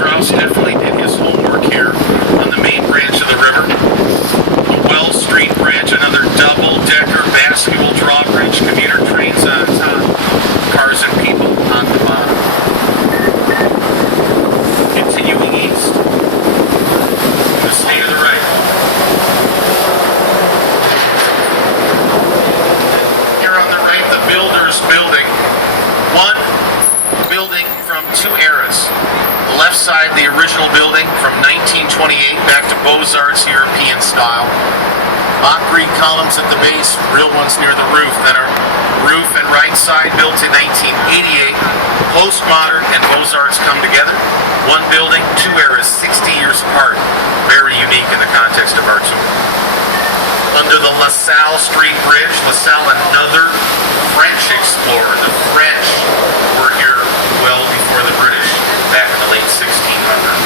Strauss definitely did his homework here on the main branch of the river. The Wells Street Bridge, another double-decker bascule drawbridge, commuter trains on top, cars and people on the bottom. Continuing east, the stay to the right. Here on the right, the Builders Building. One building from two eras. The left side, the original building from 1928 back to Beaux-Arts European style. Mock green columns at the base, real ones near the roof. Then a roof and right side built in 1988. Postmodern and Beaux-Arts come together. One building, two eras, 60 years apart. Very unique in the context of our tour. Under the LaSalle Street Bridge, LaSalle, another French explorer. The French were here well before the British, back in the late 1600s.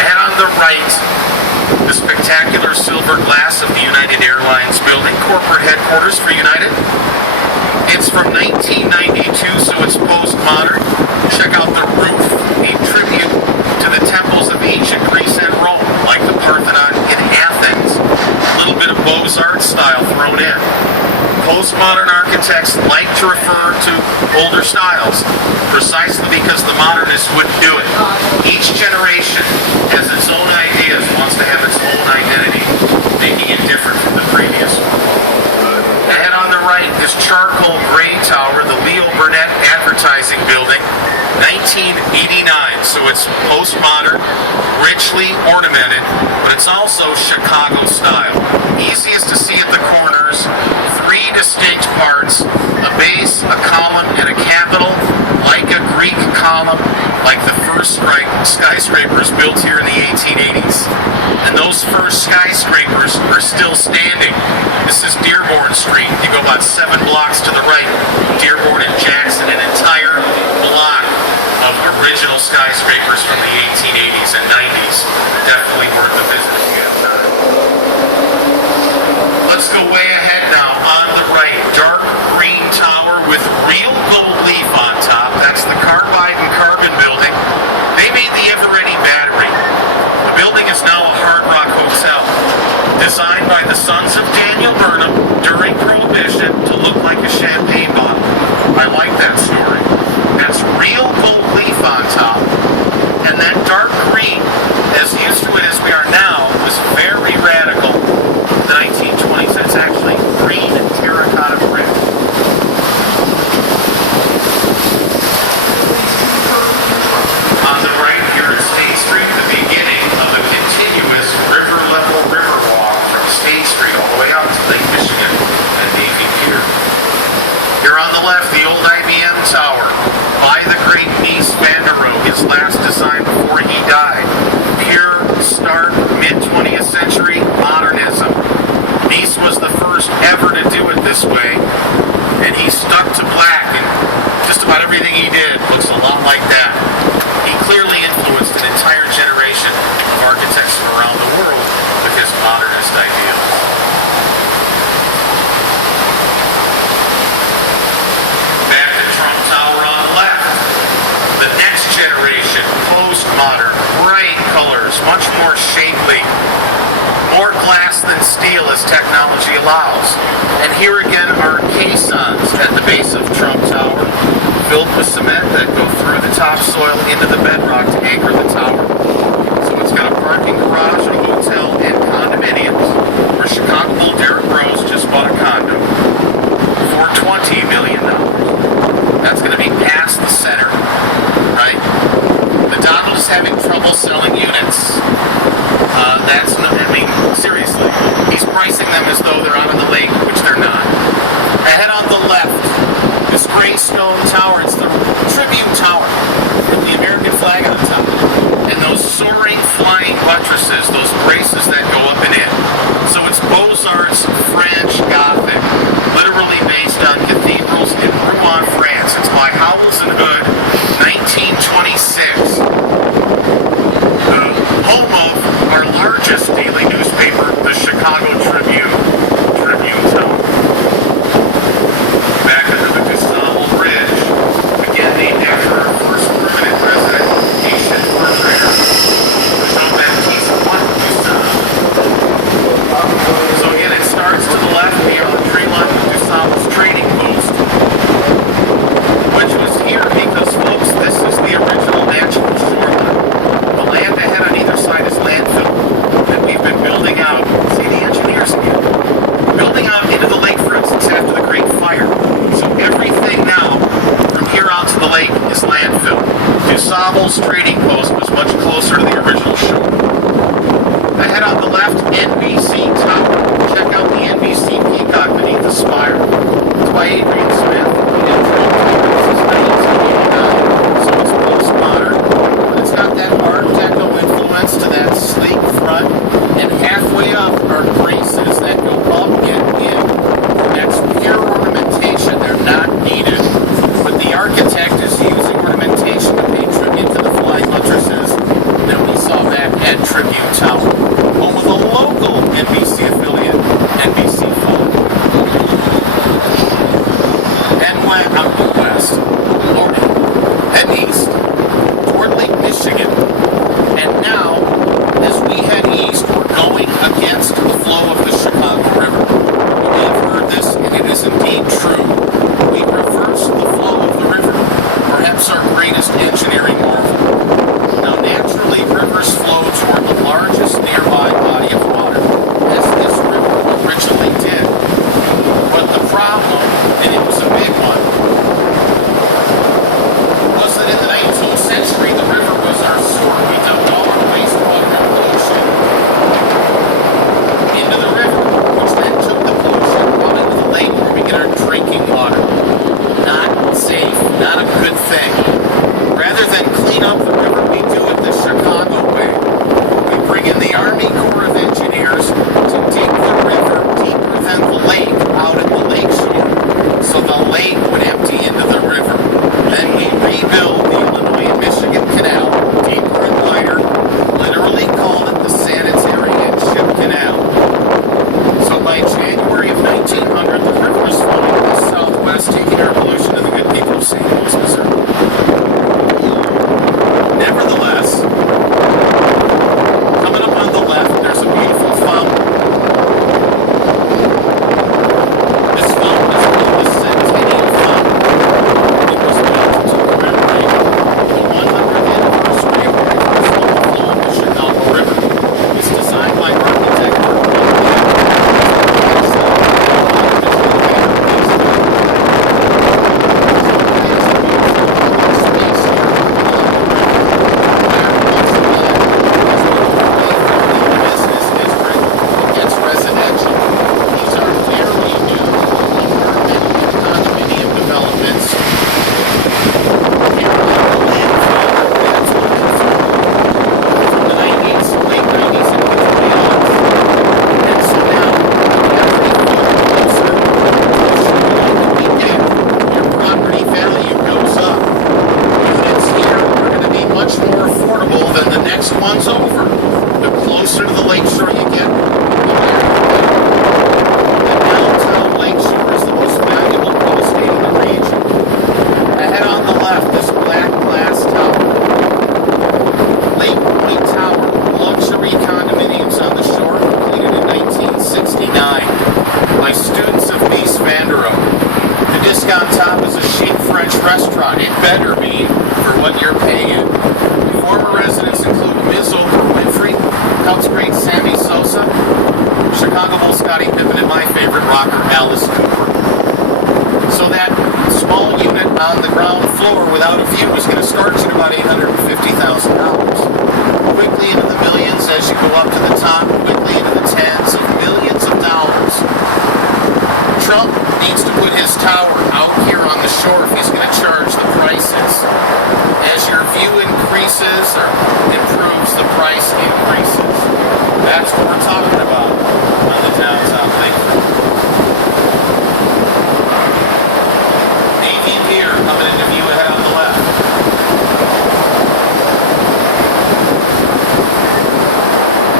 And on the right, the spectacular silver glass of the United Airlines building, corporate headquarters for United. It's from 1992, so it's postmodern. Check out the roof, a tribute to the temples of ancient Greece and Rome, like the Parthenon in Athens. A little bit of Beaux-Arts style thrown in. Postmodern architects like to refer to older styles, precisely because the modernists wouldn't do it. Each generation has its own ideas, wants to have its own identity, making it different from the previous one. Ahead on the right is charcoal gray tower, the Leo Burnett Advertising Building, 1989. So it's postmodern, richly ornamented, but it's also Chicago style. Easiest to see at the corners, three distinct parts, a base, a column, and a capital, like a Greek column, like the first skyscrapers built here in the 1880s. And those first skyscrapers are still standing. This is Dearborn Street. You go about 7 blocks to the right, Dearborn and Jackson, an entire block of original skyscrapers from the 1880s and 90s. Definitely worth a visit if you have time. Let's go way ahead now. On the right, dark green tower with real gold leaf on top. That's the Carbide and Carbon building. They made the Eveready battery. The building is now a Hard Rock hotel, designed by the sons of Daniel Burnham during Prohibition to look like a champagne bottle. I like that story. That's real gold leaf on top. And that dark green, as used to it as we are now, was very radical in the 1920s. That's actually green terracotta brick. On the right here at State Street, the beginning of a continuous river-level river walk from State Street all the way out to Lake Michigan and Navy Pier. Here on the left, the old IBM tower by the great Mies van der Rohe, his last design before he died. Pure, stark, mid-20th century modernism. Mies was the first ever to do it this way, and he stuck to black, and just about everything he did looks a lot like that. He clearly influenced an entire generation of architects from around the world with his modernist ideals. Back to Trump Tower on the left. The next generation, postmodern, bright colors, much more shapely. More glass than steel as technology allows. And here again are caissons at the base of Trump Tower, filled with cement that go through the topsoil into the bedrock to anchor the tower. So it's got a parking garage, a hotel, and condominiums, where Chicago Bull Derrick Rose just bought a condo for $20 million. That's going to be past the center, right? The Donald's having trouble selling units. Seriously, he's pricing them as though they're out on the lake, which they're not. Ahead on the left, this gray stone tower, it's the Tribune Tower with the American flag on the top. And those soaring, flying buttresses, those braces that go up and in. So it's Beaux-Arts French Gothic, literally based on cathedrals in Rouen, France. It's by Howells and Hood, 1926. Home of our largest daily newspaper, the Chicago Tribune Tower. Back under the Gustavo Bridge, DuSable's trading post was much closer to the original shore. Ahead on the left, NBC Tower. Check out the NBC peacock beneath the spire. It's by Adrian Smith. It since 1989, so it's postmodern. But it's got that Art Deco influence to that sleek front, and halfway up are braces that go up and in. That's pure ornamentation. They're not needed. But the architect is using ornamentation to pay tribute to the flying buttresses that we saw back at Tribute Tower, home of the local NBC affiliate, NBC Phone. And went out west, head east, toward Lake Michigan. And now, as we head east, we're going against the flow of the Chicago River. You may have heard this, and it is indeed true. We reversed the flow of the river, perhaps our greatest engineering marvel. Now, naturally, rivers flow toward the largest nearby body of water, as this river originally did. But the problem, and it was a big one, was that in the 19th century, the river was our sewer. We dumped all our wastewater and pollution into the river, which then took the pollution out into the lake where we get our drinking water. Not safe, not a good thing. Rather than clean up the river, we do it the Chicago way. We bring in the Army Corps of Engineers to dig the river deeper than the lake out at the lake shore, so the lake would empty into the river. Then we rebuild the Illinois and Michigan Canal, deeper and wider, literally called it the Sanitary and Ship Canal. So by January of 1900, the river was flowing to the southwest, taking our pollution to the good people of St. Louis, Missouri. Nevertheless, coming up on the left, there's a beautiful fountain. This fountain is called the Centennial Fountain. It was built to commemorate the 100th anniversary of the reversal of the flow of the Chicago River. It's designed by architect one's over. The closer to the lakeshore you get, the downtown lakeshore is the most valuable real estate in the region. Ahead on the left, this black glass tower. Lake Point Tower, luxury condominiums on the shore, completed in 1969 by students of Mies van der Rohe. The disc on top is a chic French restaurant. It better be for what you're paying. Former residents include Ms. Oprah Winfrey, Cubs great Sammy Sosa, Chicago Bulls Scottie Pippen, and my favorite rocker, Alice Cooper. So that small unit on the ground floor without a view is going to start you at about $850,000. Quickly into the millions as you go up to the top, quickly into the tens of millions of dollars. Trump needs to put his tower out here on the shore if he's going to charge the prices. As your view increases or improves, the price increases. That's what we're talking about on the downtown lakefront. Navy Pier coming into view ahead on the left.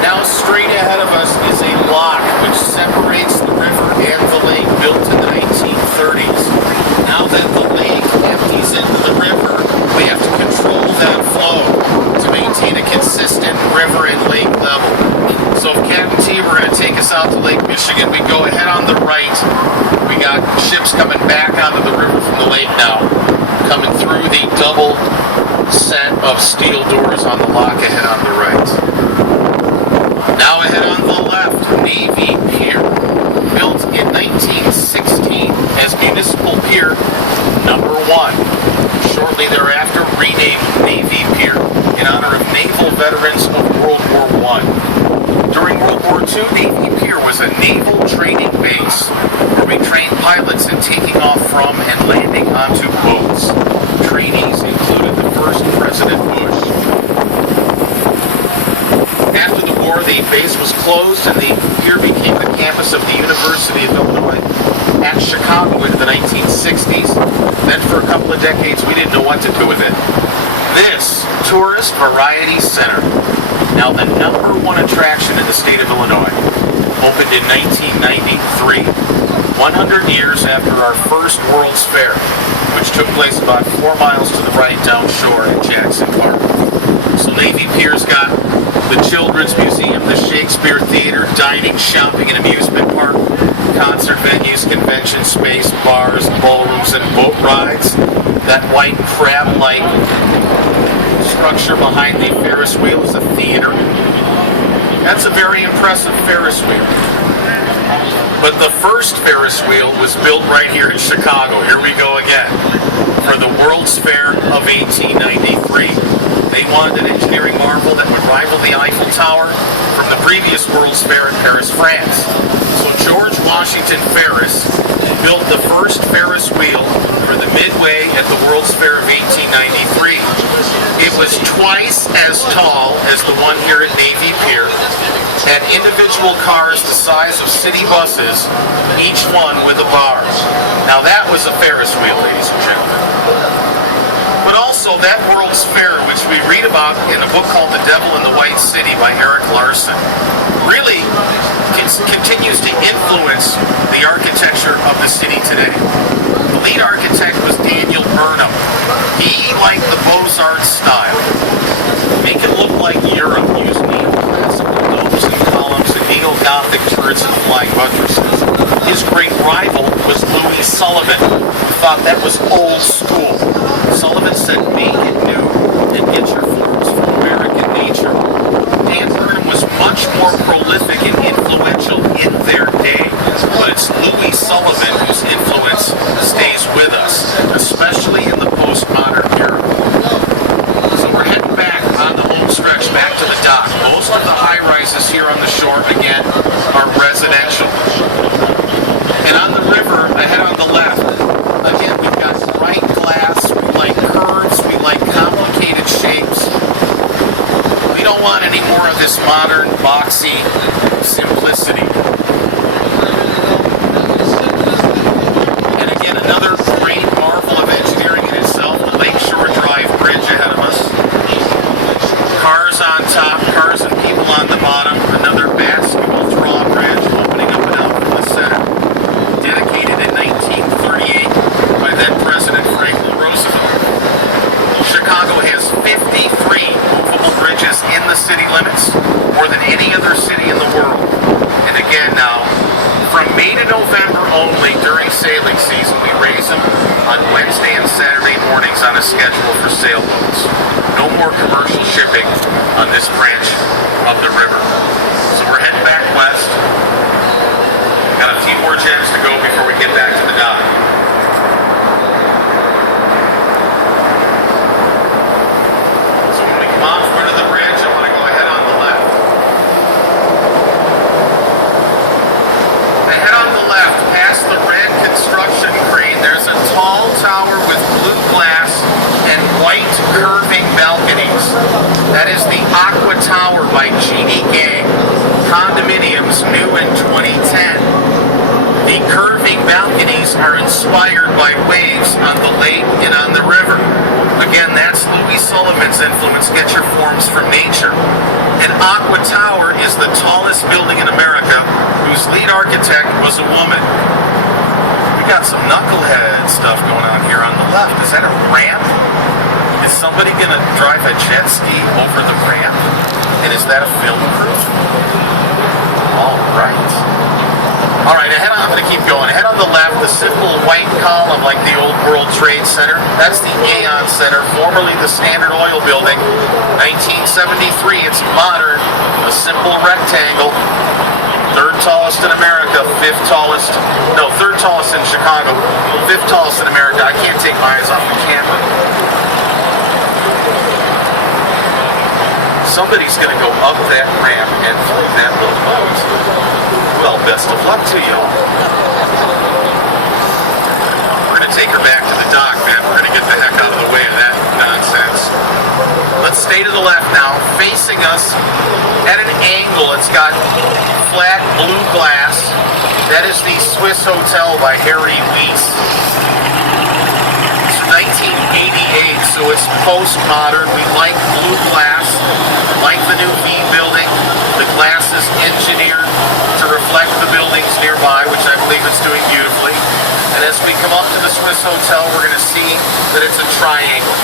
Now straight ahead of us is a lock which separates the river and the lake, built in the 1930s. Now that the lake empties into the river, we have to control that flow to maintain a consistent river and lake level. So if Captain T were going to take us out to Lake Michigan, we go ahead on the right. We got ships coming back onto the river from the lake now, coming through the double set of steel doors on the lock ahead on the right. Now ahead on the left, Navy Pier, built in 1916 as Municipal Pier number 1. Shortly thereafter, renamed Navy honor of naval veterans of World War I. During World War II, Navy Pier was a naval training base where we trained pilots in taking off from and landing onto boats. Trainees included the first President Bush. After the war, the base was closed and the pier became the campus of the University of Illinois at Chicago into the 1960s. Then for a couple of decades, we didn't know what to do with it. This Tourist Variety Center, now the #1 attraction in the state of Illinois, opened in 1993, 100 years after our first World's Fair, which took place about 4 miles to the right downshore in Jackson Park. So Navy Pier's got the Children's Museum, the Shakespeare Theater, dining, shopping, and amusement park, concert venues, convention space, bars, ballrooms, and boat rides. That white crab-like structure behind the Ferris wheel is a theater. That's a very impressive Ferris wheel. But the first Ferris wheel was built right here in Chicago. Here we go again. For the World's Fair of 1893. They wanted an engineering marvel that would rival the Eiffel Tower from the previous World's Fair in Paris, France. So George Washington Ferris built the first Ferris wheel for the Midway at the World's Fair of 1893. It was twice as tall as the one here at Navy Pier, had individual cars the size of city buses, each one with a bar. Now that was a Ferris wheel, ladies and gentlemen. But also that World's Fair, which we read about in a book called The Devil in the White City by Eric Larson, really continues to influence the architecture of the city today. The lead architect was Daniel Burnham. He liked the Beaux-Arts style. Make it look like Europe, use neoclassical domes and columns and neo-Gothic turrets and flying buttresses. His great rival was Louis Sullivan, who thought that was old school. Sullivan said, make it new and get your forms from American nature. Dan Burnham was much more prolific and influential in their day, but it's Louis Sullivan whose influence stays with us, especially in the postmodern era. So we're heading back on the home stretch, back to the dock. Most of the high-rises here on the shore, again, are residential. And on the river, ahead on the left, again, we've got bright glass, we like curves, we like complicated shapes. We don't want any more of this modern, boxy simplicity. And again, another great marvel of engineering in itself, the Lakeshore Drive Bridge ahead of us. Cars on top, cars and people on the bottom. Another basketball drawbridge opening up and out from the center. Dedicated in 1938 by then President Franklin Roosevelt. Chicago has 53 movable bridges in the city limits, more than any other city in the world. And again now, from May to November only during sailing season, we raise them on Wednesday and Saturday mornings on a schedule for sailboats. No more commercial shipping on this branch of the river. So we're heading back west. Got a few more gems to go before we get back to the dock. So when we come off front of the bridge, I want to go ahead on the left. Ahead on the left, past the red construction crane, there's a tall tower with blue glass and white curving balconies. That is the Aqua Tower by Jeannie Gang. Condominiums new in 2010. The curving balconies are inspired by waves on the lake and on the river. Again, that's Louis Sullivan's influence. Get your forms from nature. And Aqua Tower is the tallest building in America, whose lead architect was a woman. We got some knucklehead stuff going on here on the left. Is that a ramp? Is somebody going to drive a jet ski over the ramp? And is that a film crew? All right. All right, ahead on, I'm going to keep going. Ahead on the left, the simple white column like the old World Trade Center. That's the Aon Center, formerly the Standard Oil Building. 1973, it's modern, a simple rectangle. Third tallest in America, third tallest in Chicago, fifth tallest in America. I can't take my eyes off the camera. somebody's going to go up that ramp and through that little boat. Well, best of luck to you. We're going to take her back to the dock, man. We're going to get the heck out of the way of that nonsense. Let's stay to the left now. Facing us at an angle, it's got flat blue glass. That is the Swiss Hotel by Harry Weiss. It's from 1988, so it's postmodern. We like blue glass, like the new V building. The glass is engineered to reflect the buildings nearby, which I believe it's doing beautifully. And as we come up to the Swiss Hotel, we're going to see that it's a triangle.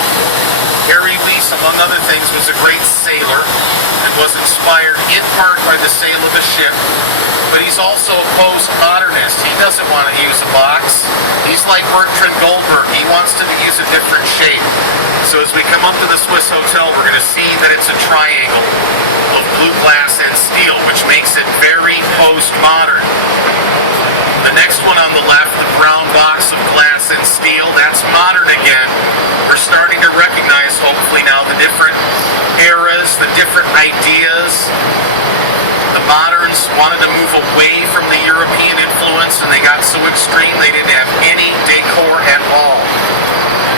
Harry Weiss, among other things, was a great sailor and was inspired in part by the sail of a ship, but he's also a postmodernist. He doesn't want to use a box. He's like Bertrand Goldberg. He wants to use a different shape. So as we come up to the Swiss Hotel, we're going to see that it's a triangle of blue glass and steel, which makes it very postmodern. The next one on the left, the brown box of glass and steel, that's modern again. We're starting to recognize, hopefully now, the different eras, the different ideas. The moderns wanted to move away from the European influence, and they got so extreme they didn't have any decor at all.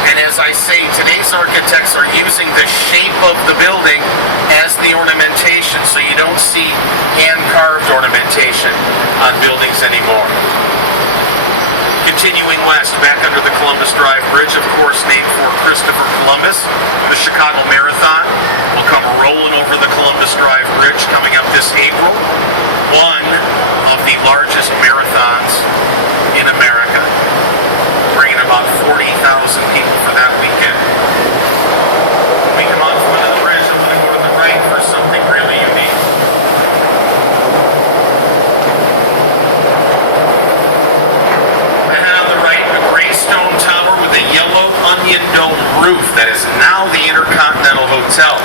And as I say, today's architects are using the shape of the building as the ornamentation, so you don't see hand-carved ornamentation on buildings anymore. Continuing west, back under the Columbus Drive Bridge, of course named for Christopher Columbus, the Chicago Marathon will come rolling over the Columbus Drive Bridge coming up this April. One of the largest marathons in America, bringing about 40,000 people for that weekend. When we come off one of the bridge, I'm going to go to the right for something really unique. Stone tower with a yellow onion dome roof that is now the Intercontinental Hotel.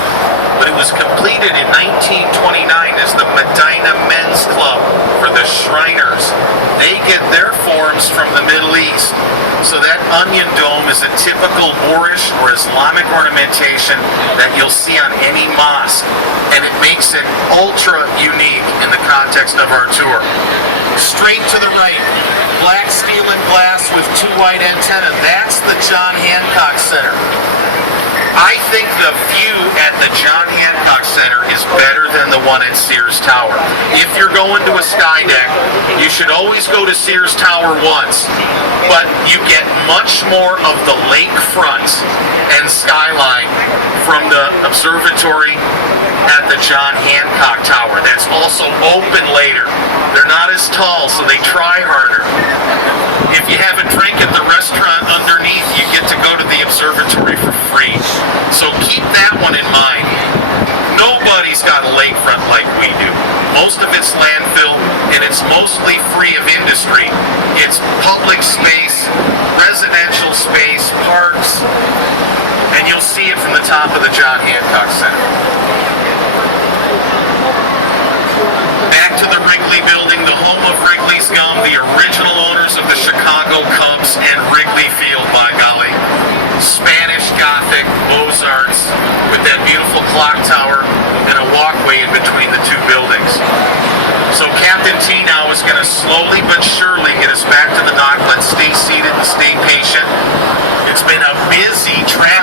But it was completed in 1929 as the Medina Men's Club for the Shriners. They get their forms from the Middle East. So that onion dome is a typical Moorish or Islamic ornamentation that you'll see on any mosque. And it makes it ultra unique in the context of our tour. Straight to the right, black steel and glass with two white antennae. That's the John Hancock Center. I think the view at the John Hancock Center is better than the one at Sears Tower. If you're going to a sky deck, you should always go to Sears Tower once, but you get much more of the lakefront and skyline from the observatory at the John Hancock Tower. That's also open later. They're not as tall, so they try harder. If you have a drink at the restaurant underneath, you get to go to the observatory for free. So keep that one in mind. Nobody's got a lakefront like we do. Most of it's landfill, and it's mostly free of industry. It's public space, residential space, parks, and you'll see it from the top of the John Hancock Center. Back to the Wrigley Building, the home of Wrigley's Gum, the original owners of the Chicago Cubs and Wrigley Field, by golly. Spanish Gothic, Beaux-Arts, with that beautiful clock tower and a walkway in between the two buildings. So Captain T now is going to slowly but surely get us back to the dock. Let's stay seated and stay patient. It's been a busy travel